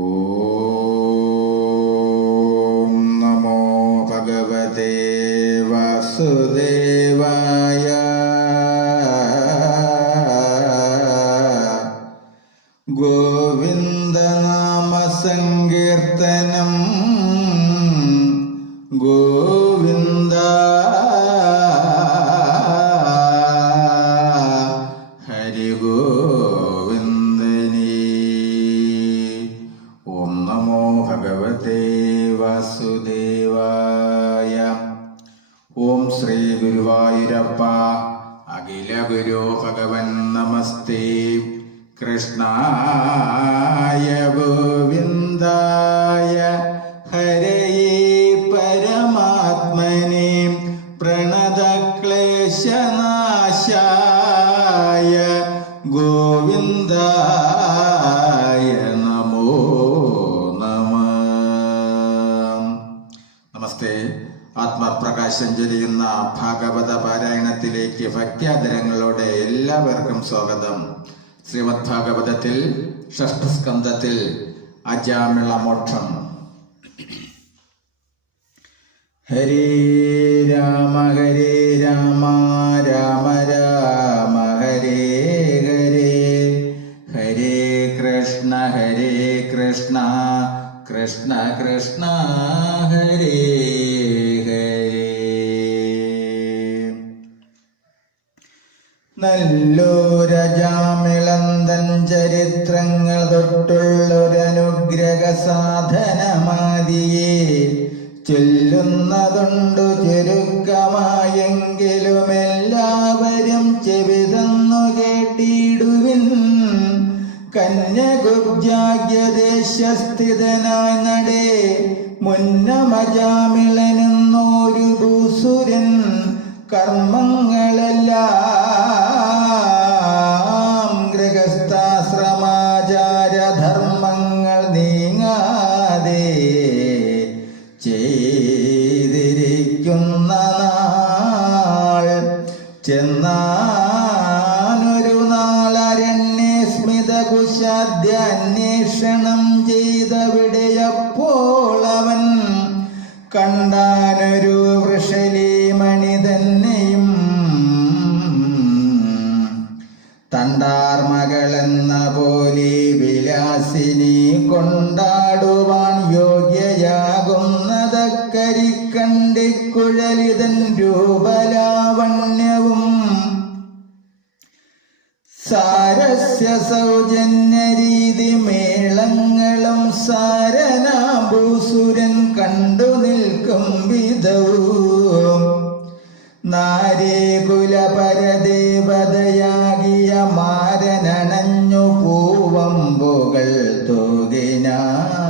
ഓം നമോ ഭഗവതേ വാസുദേവായ. ഗോവിന്ദനാമ സങ്കീർത്തനം ഗോവിന്ദ ഹരി ഗോവിന്ദനേ. ഓം നമോ ഭഗവതേ വാസുദേവായ. ഓം ശ്രീ ഗുരുവായൂരപ്പ അഖില ഗുരു ഭഗവൻ നമസ്തേ. കൃഷ്ണായ ഗോവിന്ദായ ഹരയേ പരമാത്മനേ പ്രണതക്ലേശനാശായ ഗോവിന്ദായ നമോ നമഃ. നമസ്തേ. ആത്മപ്രകാശം ചൊരിയുന്ന ഭാഗവത പാരായണത്തിലേക്ക് ഭക്ത്യാദരങ്ങളോടെ എല്ലാവർക്കും സ്വാഗതം. ശ്രീമദ് ഭാഗവതത്തിൽ ഷഷ്ഠസ്കന്ധത്തിൽ അജാമിള മോക്ഷം. ഹരേ രാമ രാമ രാമ ഹരേ ഹരേ, ഹരേ കൃഷ്ണ കൃഷ്ണ കൃഷ്ണ ഹരേ ഹരേ. നല്ലൊരജാമിളന്തൻ ചരിത്രങ്ങൾ തൊട്ടുള്ളൊരനുഗ്രഹ സാധനമാതിയെ ചൊല്ലുന്നതുണ്ടു ചുരുക്കമായെങ്കിലും എല്ലാവരും ചെവിതന്നു കേട്ടിടുവിൻ. കന്യകുബ്ജാഗ്യദേശസ്ഥിതനായി നടേ മുന്നമജാമിളനെന്നോരു ഭൂസുരൻ കർമ്മങ്ങളെല്ലാം ഗൃഹസ്ഥാശ്രമാചാരധർമ്മങ്ങൾ നീങ്ങാതെ ചെയ്തിരിക്കുന്ന നാൾ ചെന്നാനൊരു നാളരണ്യേ സ്മിതകുശാദ്യ അന്വേഷണം ചെയ്തവിടെയപ്പോൾ അവൻ കണ്ടാനൊരു വൃഷലീമണി തന്നെയും തണ്ടാർമകളെന്ന പോലെ വിലാസിനി കൊണ്ടാടുവാൻ യോഗ്യയാകുന്നതക്കരിക്കണ്ടിക്കുഴലിതൻ രൂപലാവണ്യവും സാരസ്യ സൗജന്യരീതി മേളങ്ങളും സാരനാഭൂസുരൻ കണ്ടു നിൽക്കും വിധവും നാരീകുലപരദേവതയാകിയ മാരനണഞ്ഞു പൂവമ്പുകൾ തൂകിനാൻ.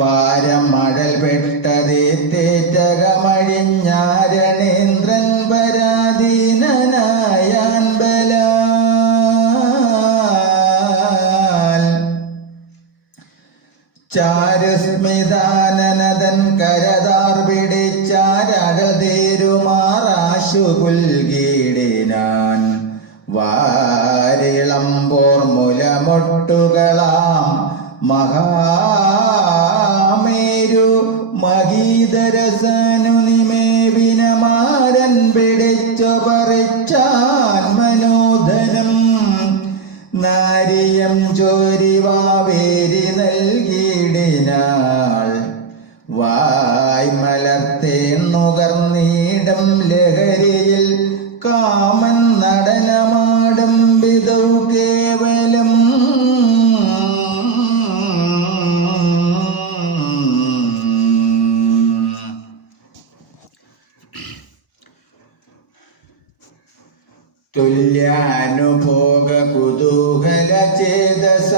പാരമഴൽ പെട്ടതേറ്റകമഴിഞ്ഞാരണേന്ദ്രൻ പരാധീനനായാൻ ബലാൽ. ചാരുസ്മിതാനനദൻ കരതാർ പിടിച്ചാരകതേരുമാറാശു പുൽകീടിനാൻ. വാരിളമ്പോർ മുലമൊട്ടുകളാം മഹാമേരു മഹീധരസനു നിമേവിനമാരൻ പിടിച്ചു പറിച്ചാൻ മനോധനം. നാരിയം ചോരിവാവേരി നൽകിയിടിനാൾ. വായ്മലർത്തേൻ നുകർന്നീടം ലഹരിയിൽ കാമൻ നടനമാടും വിധൗ കേവലം. തുല്യാനുഭോഗ കുതൂഹല ചേതസ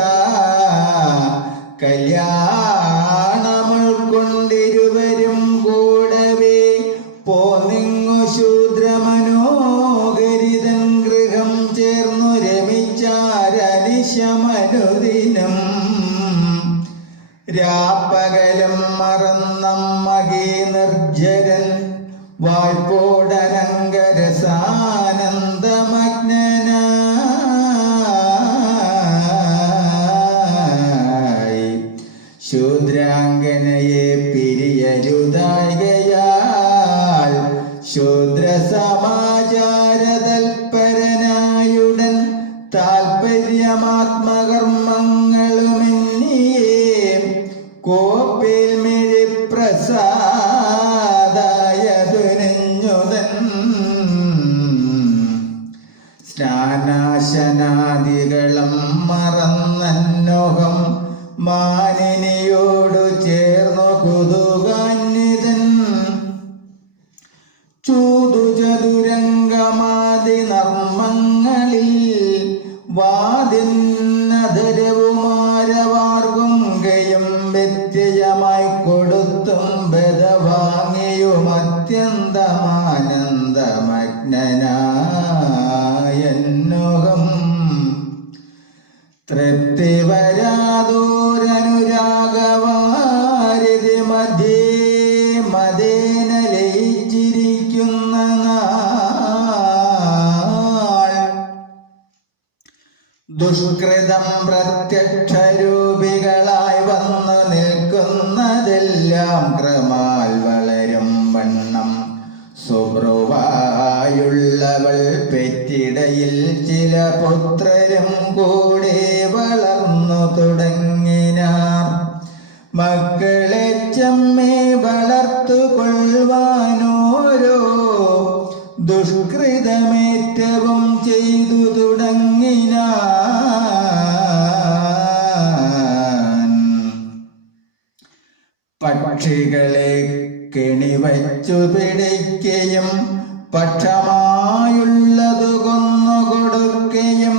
കല്യാണമുൾക്കൊണ്ടിരുവരും കൂടവേ പോന്നിങ്ങു ശൂദ്രമനോഹരിതൻ ഗൃഹം ചേർന്നു രമിച്ചാരനിശമനുദിനം. രാപ്പകലും മറന്നമ്മകേ നിർജ്ജരൻ വായ്പോടനങ്കരസാനന്ദമഗ്നനാ. ശൂദ്രാംഗനയെ പിരിയരുതായകയാൽ ശൂദ്രസമാചാര തൽപരനായുടൻ താൽപര്യമാത്മകർമ്മങ്ങളുമെന്നിയേ കോപ്പിൽ മിഴിപ്രസാദായതുനഞ്ഞുതൻ സ്നാനാശനാദികളും മറന്നന്നോഹം മാനിനിയോടു ചേർന്നു കുതുകാന്വിതൻ ചൂതുചതുരംഗമാതി നർമ്മങ്ങളിൽ വാദിന്നധരവുമാരവാർഗുങ്കയും വ്യത്യയമായി കൊടുത്തും ബദവാങ്ങിയും അത്യന്തമാനന്ദമഗ്നനായന്നോഹം തൃപ്തി വരാതോരനുരാഗവാരിധി മധ്യേ മദേന ലയിച്ചിരിക്കുന്ന നാൾ ദുഷ്കൃതം പ്രത്യക്ഷരൂപികളായി വന്നു നിൽക്കുന്നതെല്ലാം ക്രമാൽ വളരും വണ്ണം സുബ്രുവായുള്ളവൾ പെറ്റിടയിൽ ചില പുത്രരും കൂടെ വളർന്നു തുടങ്ങിനാർ മക്കളെ ചമ്മേ വളർത്തുകൊള്ളുവാനോരോ ദുഷ്കൃതമേറ്റവും ചെയ്തു തുടങ്ങിനാൻ പക്ഷികളെ കെണിവച്ചു പിടിക്കുകയും പക്ഷമായുള്ളതു കൊന്നുകൊടുക്കുകയും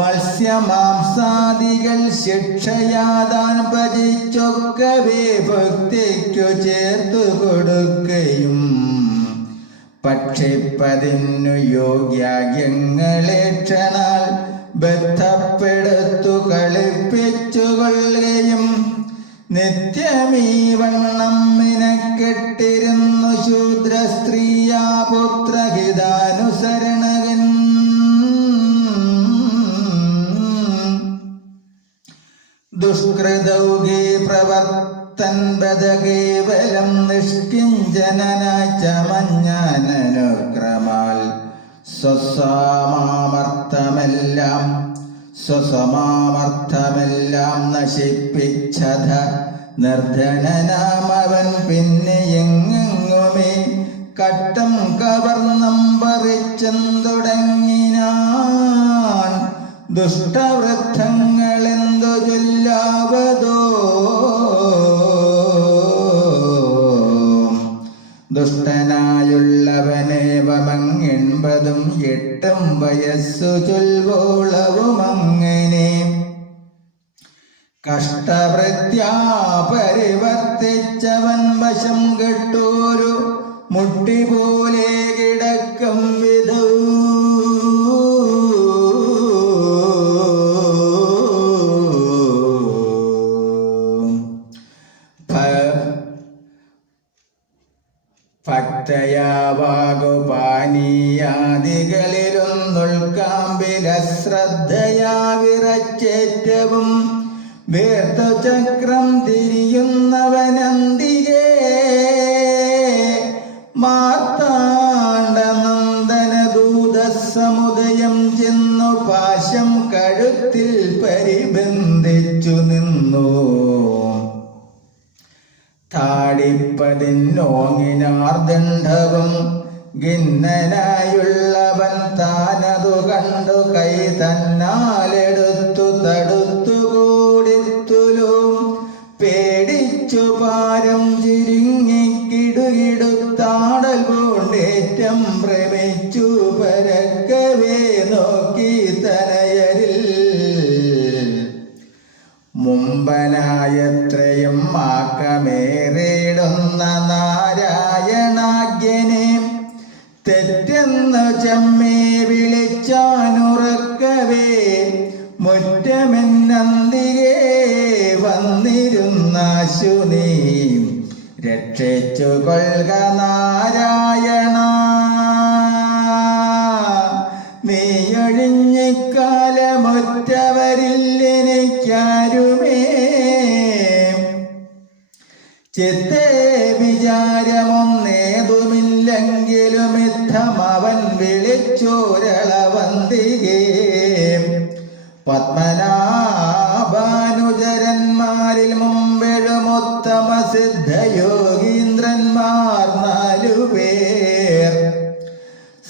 മത്സ്യമാംസാദികൾ ശിക്ഷയാതാൻ ഭജിച്ചൊക്കവേ ഭക്തിക്കു ചേർത്തു കൊടുക്കുകയും പക്ഷിപ്പതിനു യോഗ്യാഗ്യങ്ങളെ ക്ഷണാൽ ബന്ധപ്പെടുത്തു കളിപ്പിച്ചു കൊള്ളുകയും നിത്യമീ വണ്ണം മിനക്കെട്ടിരുന്നു ശൂദ്ര സ്ത്രീയാ പുത്രഹിതാനുസരണകൻ ദുഷ്കൃതൗകേ പ്രവർത്തൻ ബദ കേവലം നിഷ്കിഞ്ചനന ചമഞ്ഞാനനുക്രമാൽ സ്വസമാമർത്ഥമെല്ലാം നശിപ്പിച്ചത നിർധനനാമവൻ പിന്നെ എങ്ങുമേ കട്ടം കവർണം പറിച്ചെന്തുടങ്ങിനാൻ ദുഷ്ടവൃദ്ധങ്ങളെന്തു ചൊല്ലാവതോ ദുഷ്ടനായുള്ളവനേവമങ്ങെൺപതും 8 വയസ്സു ചൊൽവോളവുമങ്ങനെ കഷ്ടവൃത്യാ പരിവർത്തിച്ചവൻ വശം കെട്ടോരു മുട്ടി പോലെ കിടക്കും വിധൗ ഭക്തയാവാകുപാനീയാദികളിലൊന്നുൾക്കാമ്പിലശ്രദ്ധയാ വിറച്ചേറ്റവും വേർത്തു ചക്രം തിരിയുന്നവനന്തികേ മാർത്താണ്ഡനന്ദനദൂതസമുദയം ചെന്നു പാശം കഴുത്തിൽ പരിബന്ധിച്ചു നിന്നു താടിപ്പതിന്നോങ്ങിനാർദണ്ഡവും ഖിന്നനായുള്ളവൻ താനതു കണ്ടു കൈ തന്നാലെടുത്തു തടുത്തുകൂടിത്തുലും പേടിച്ചു പാരം ചുരുങ്ങിക്കിടുകിടുത്താടൽ കൊണ്ടേറ്റം ഭ്രമിച്ചു പരക്കവേ നോക്കി തനയരിൽ മുമ്പനായത്രയും ആക്കമേറിടുന്ന നാരായണാഗ്യനെ തെറ്റെന്നു ചമ്മേ വിളിച്ചാനുറക്കവേ മുറ്റമെന്നന്തികേ വന്നിരുന്നാശു നീ രക്ഷിച്ചു കൊള്ളുക നാരായണ നീയൊഴിഞ്ഞിക്കാലമൊറ്റവരില്ലെനിക്കാരുമേ ചിത്തേ വിചാരമൊന്നേതുമില്ലെങ്കിലും ഇത്തമവൻ വിളിച്ചോരളവന്തികേ. പത്മനാഭാനുചരന്മാരിൽ മുമ്പെഴുമുത്തമ സിദ്ധയോഗീന്ദ്രന്മാർ 4 പേർ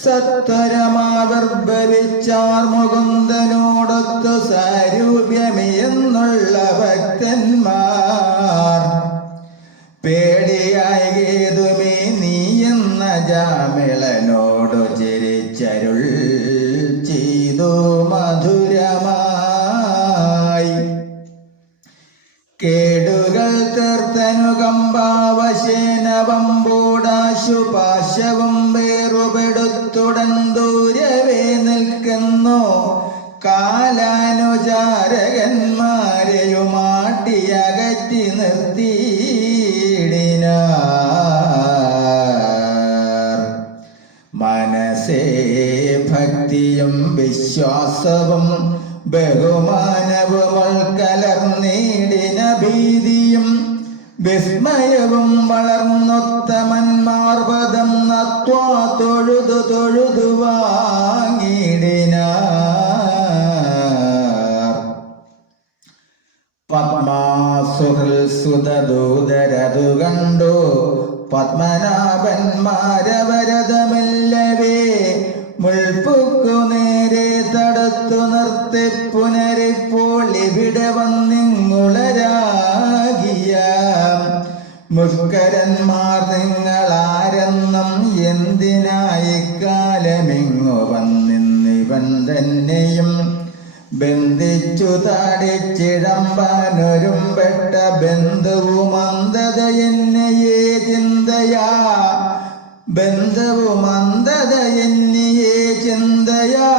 സത്വരമാവിർഭവിച്ചാർ മുകുന്ദനോടൊത്തു സാരൂപ്യമിയെന്നുള്ള ഭക്തന്മാർ. പേടിയായി ഏതുമേ നീ എന്ന ജാമിളനോടു ചിരിച്ചരുൾ ചെയ്തു മധുരമായി. കേടുകൾ തീർത്തനുകമ്പാവശേനവമ്പോടാശു പാശവും വേറുപെടുത്തുടൻ ദൂരവേ നിൽക്കുന്നു കാലാനുചാരകന്മാരെയുമാട്ടിയകറ്റി നിർത്തിയിടിനാർ. മനസ്സേ ഭക്തിയും വിശ്വാസവും ബഹുമാനവും കലർന്നീടിന ഭീതിയും വിസ്മയവും വളർന്നൊത്തമന്മാർ പദം നത്വാ തൊഴുതു തൊഴുതു വാങ്ങിടിനാർ. പത്മാസുഹൃത്സുതദൂതരതു കണ്ടു പത്മനാഭന്മാരവരതമെല്ലവേ മുൾപ്പുക്കു നേരെ തടുത്തു നിർത്തി പുനരിപ്പോൾ ഇവിടെ വന്നിങ്ങുളരാകിയ മുഷ്കരന്മാർ നിങ്ങളാരെന്നും എന്തിനായി കാലമിങ്ങു വന്നിന്നിവൻ തന്നെയും ബന്ധിച്ചു താടിച്ചിഴമ്പാനൊരുമ്പെട്ട ബന്ധുവും അന്ധതയെന്നെയേ ചിന്തയാ ബന്ധവും അന്ധതയെന്നിയേ ചിന്തയാ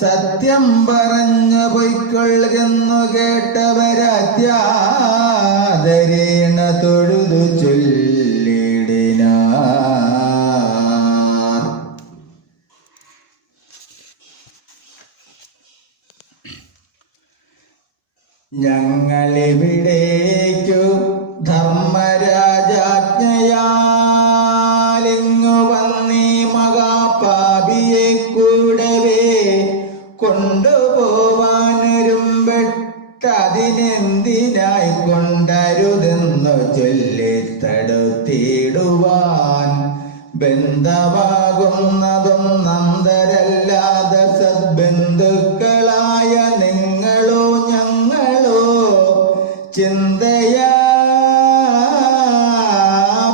സത്യം പറഞ്ഞു പൊയ്ക്കൊള്ളുന്നു കേട്ടവരാത്യാദരേണ തൊഴുതു ചൊല്ലിടിനാർ. ഞങ്ങളിവിടേക്കു ധർമ്മരാജാജ്ഞയാലിങ്ങു വന്നീ മഹാപാപിയെ കൂടവേ കൊണ്ടുപോവാനൊരുമ്പെട്ടതിനെന്തിനായി കൊണ്ടരുതെന്നു ചൊല്ലിത്തടുത്തിടുവാൻ. ബന്ധമാകുന്നതും നന്ദരല്ലാതെ സദ്ബന്ധുക്കളായ നിങ്ങളോ ഞങ്ങളോ ചിന്തയാ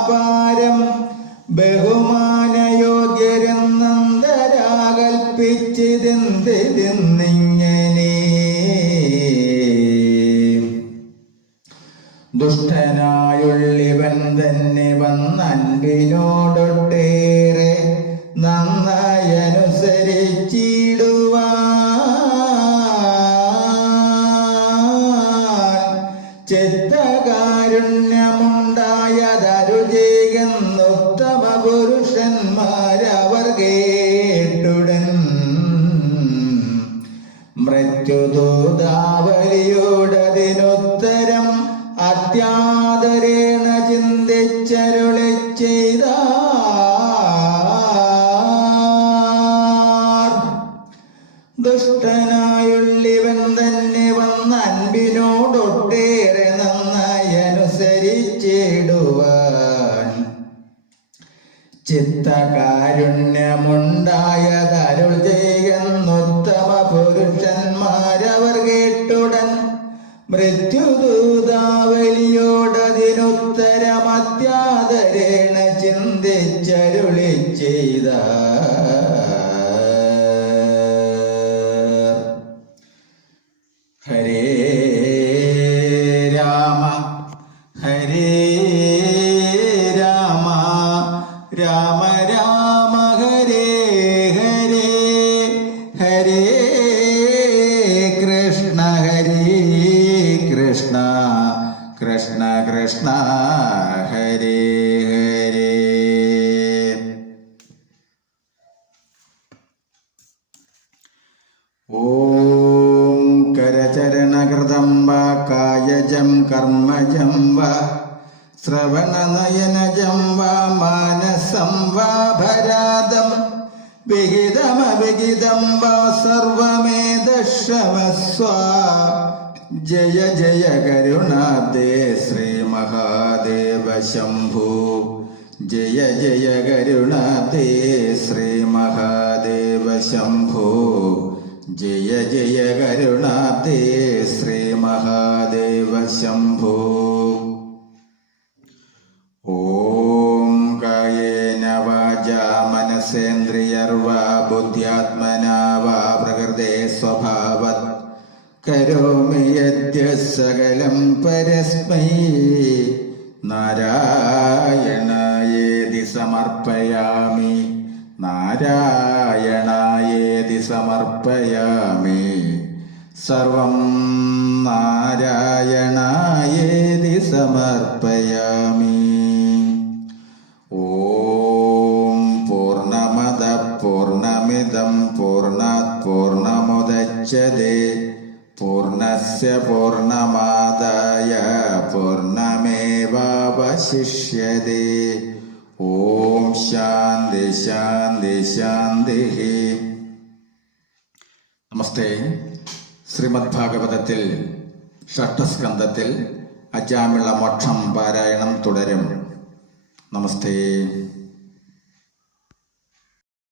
പാരം ബഹുമാനയോഗ്യരെന്നന്തരാകൽപ്പിച്ചിതെന്തിങ്ങനെ. ദുഷ്ടനായുള്ളിവൻ തന്നെ വന്നൻപിനോടൊട്ടേറെ നന്നായി അനുസരിച്ചിടുവാൻ. ചിത്തകാരുണ്യമുണ്ടായതരു ചെയ്യുന്നുത്തമ പുരുഷന്മാരവർ കേട്ടുടൻ മൃത്യുദൂതാവലിയോടതിനുത്തരം അത്യാദരേണ ചിന്തിച്ചരുളി ചെയ്താർ. ദുഷ്ടനായുള്ളിവൻ തന്നെ വന്ന അൻപിനോടൊട്ടേറെ നന്നായി അനുസരിച്ചിടുവാൻ. ചിത്തകാരുണ്യമുണ്ടായതരുൾ ചെയ്യുന്നുത്തമ പുരുഷന്മാരവർ കേട്ടുടൻ മൃത്യുദൂതാവലിയോടതിനുത്തരമത്യാദരേണ ചിന്തിച്ചരുളി ചെയ്ത. ഹരേ രാമ ഹരേ രാമ രാമ രാമ ഹരേ ഹരേ ഹരേ കൃഷ്ണ കൃഷ്ണ കൃഷ്ണ ഹരേ ഹരേ. ഓം കരചരണകൃതം വാ കായജം കർമ്മജം വാ ശ്രവണനയനജം വാ മാനസം വാ ഭരാദം വിഹിതമവിഹിതം വാ സർവമേതക്ഷമസ്വ. ജയ ജയ കരുണാബ്ദേ ശ്രീ മഹാദേവ ശംഭോ. ജയ ജയ കരുണാബ്ദേ ശ്രീ മഹാദേവ ശംഭോ. ജയ ജയ കരുണാബ്ദേ ശ്രീ മഹാദേവ ശംഭോ. ഓം കായേന വാചാ മനസേന്ദ്രിയർവാ ബുദ്ധ്യാത്മനാ വാ പ്രകൃതേ സ്വഭാവത് കരോമി യദ്യ സകലം പരസ്മൈ നാരായണായേതി സമർപ്പയാമി. നാരായണായേതി സമർപ്പയാമി. സർവം നാരായണായേതി സമർപ്പയാമി. ഓം പൂർണ്ണമദ പൂർണ്ണമിദം പൂർണ്ണാത് പൂർണ്ണമുദച്യതേ പൂർണ്ണസ്യ പൂർണ്ണമാദായ പൂർണ്ണമേവാവശിഷ്യതേ. ഓം ശാന്തി ശാന്തി ശാന്തി. നമസ്തേ. ശ്രീമദ് ഭാഗവതത്തിൽ ഷഷ്ഠസ്കന്ധത്തിൽ അജാമിള മോക്ഷം പാരായണം തുടരും. നമസ്തേ.